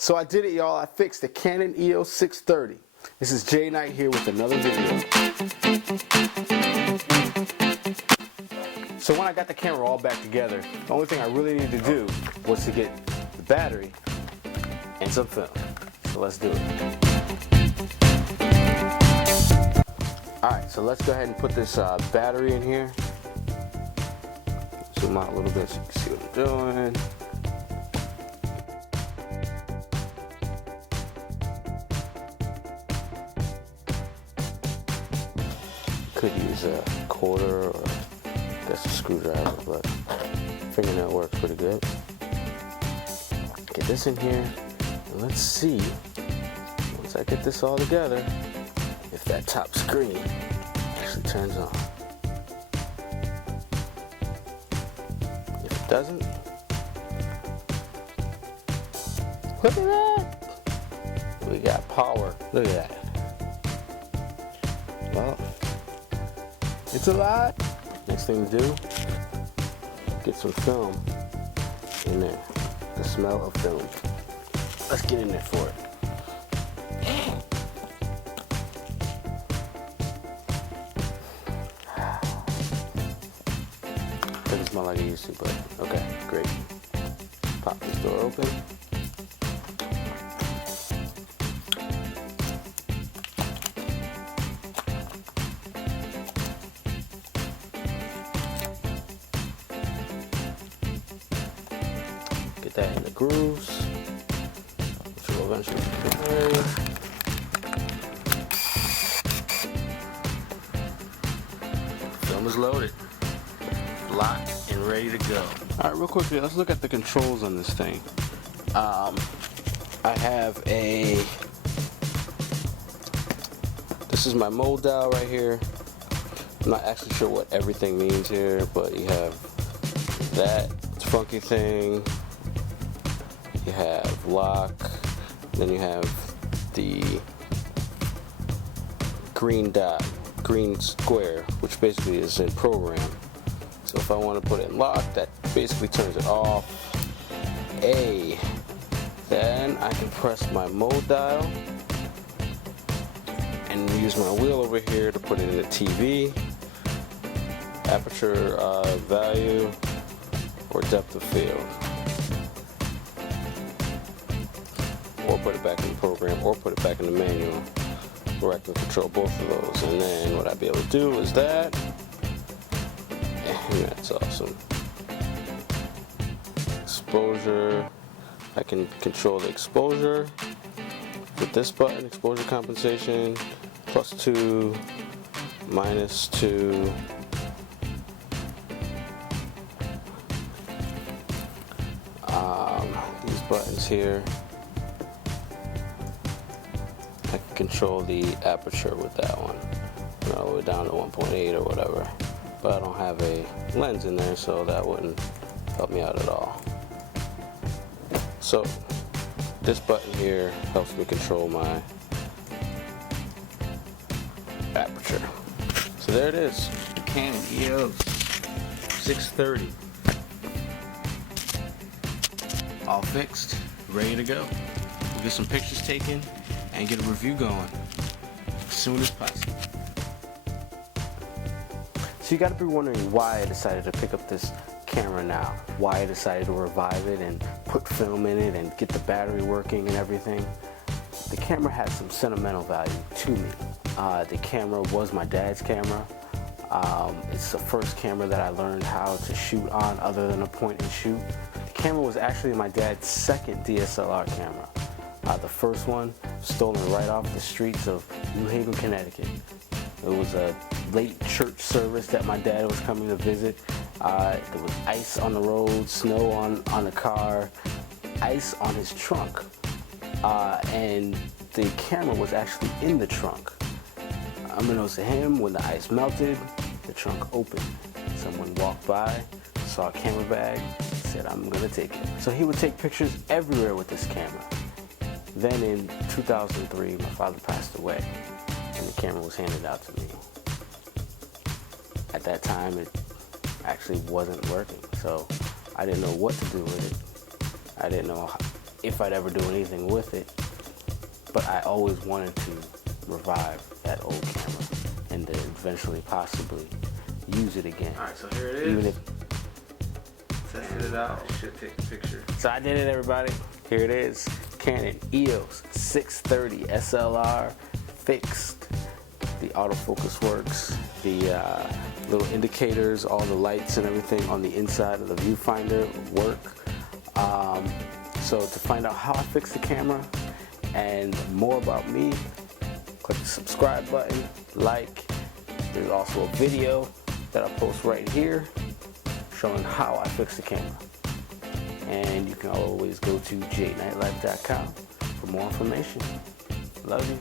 So I did it, y'all. I fixed the Canon EOS 630. This is Jay Knight here with another video. So when I got the camera all back together, the only thing I really needed to do was to get the battery and some film. So let's do it. Alright, so let's go ahead and put this battery in here. Zoom out a little bit so you can see what I'm doing. Could use a quarter or I guess a screwdriver, but fingernail works pretty good. Get this in here, and let's see, once I get this all together, if that top screen actually turns on. If it doesn't, look at that! We got power. Look at that. Well, it's a lot. Next thing to do, get some film in there. The smell of film. Let's get in there for it. Doesn't smell like it used to, but okay, great. Pop this door open. Get that in the grooves, which will eventually play. Film is loaded, locked, and ready to go. All right, real quickly, let's look at the controls on this thing. I have this is my mode dial right here. I'm not actually sure what everything means here, but you have that funky thing. You have lock, then you have the green dot, green square, which basically is in program. So if I want to put it in lock, that basically turns it off. A. Then I can press my mode dial and use my wheel over here to put it in the TV, aperture value, or depth of field. Or put it back in the program, or put it back in the manual, where I can control both of those. And then what I'd be able to do is that, and that's awesome. Exposure, I can control the exposure with this button, exposure compensation, +2, -2. These buttons here, I can control the aperture with that one, all the way down to 1.8 or whatever, but I don't have a lens in there, so that wouldn't help me out at all. So this button here helps me control my aperture. So there it is, the Canon EOS 630. All fixed, ready to go. We'll get some pictures taken and get a review going as soon as possible. So you gotta be wondering why I decided to pick up this camera now. Why I decided to revive it and put film in it and get the battery working and everything. The camera has some sentimental value to me. The camera was my dad's camera. It's the first camera that I learned how to shoot on other than a point and shoot. The camera was actually my dad's second DSLR camera. The first one stolen right off the streets of New Haven, Connecticut. It was a late church service that my dad was coming to visit. There was ice on the road, snow on the car, ice on his trunk, and the camera was actually in the trunk. Unbeknownst to him, when the ice melted, the trunk opened. Someone walked by, saw a camera bag, said, "I'm gonna take it." So he would take pictures everywhere with this camera. Then in 2003, my father passed away, and the camera was handed out to me. At that time, it actually wasn't working, so I didn't know what to do with it. I didn't know if I'd ever do anything with it. But I always wanted to revive that old camera and to eventually possibly use it again. Alright, so here it is. Even if tested it out, should take a picture. So I did it, everybody. Here it is. Canon EOS 630 SLR fixed. The autofocus works. The little indicators, all the lights and everything on the inside of the viewfinder work. So to find out how I fixed the camera and more about me, click the subscribe button, like. There's also a video that I post right here showing how I fixed the camera. And you can always go to jnightlife.com for more information. Love you.